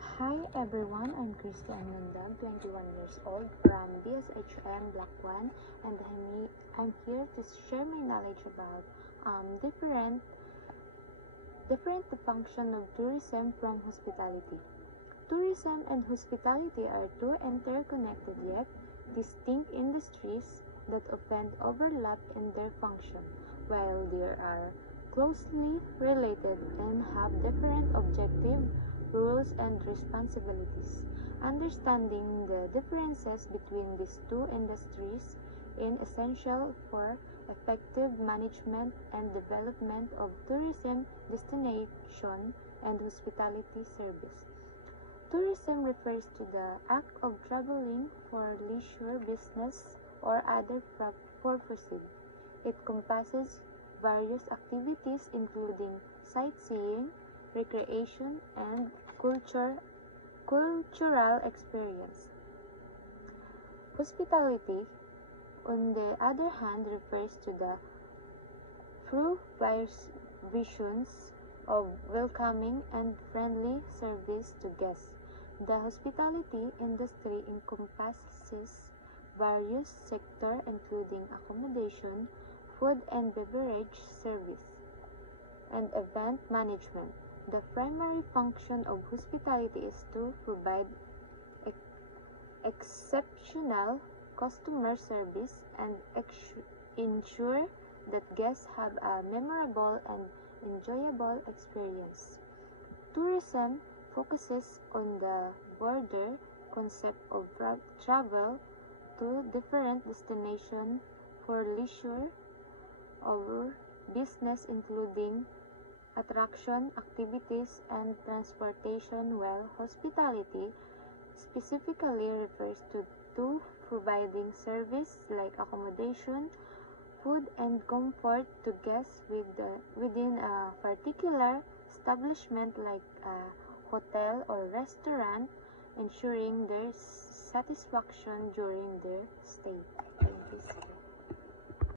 Hi everyone, I'm Christian Nundan, 21 years old from BSHM Block 1, and I'm here to share my knowledge about different the function of tourism from hospitality. Tourism and hospitality are two interconnected yet distinct industries that often overlap in their function, while they are closely related and have different objectives, rules, and responsibilities. Understanding the differences between these two industries is essential for effective management and development of tourism destination and hospitality service. Tourism refers to the act of traveling for leisure, business, or other purposes. It encompasses various activities including sightseeing, recreation, and cultural experience. Hospitality, on the other hand, refers to the provisions of welcoming and friendly service to guests. The hospitality industry encompasses various sectors including accommodation, food and beverage service, and event management. The primary function of hospitality is to provide exceptional customer service and ensure that guests have a memorable and enjoyable experience. Tourism focuses on the broader concept of travel to different destinations for leisure or business, including attraction, activities, and transportation, while hospitality specifically refers to providing service like accommodation, food, and comfort to guests within a particular establishment like a hotel or restaurant, ensuring their satisfaction during their stay. Thank you.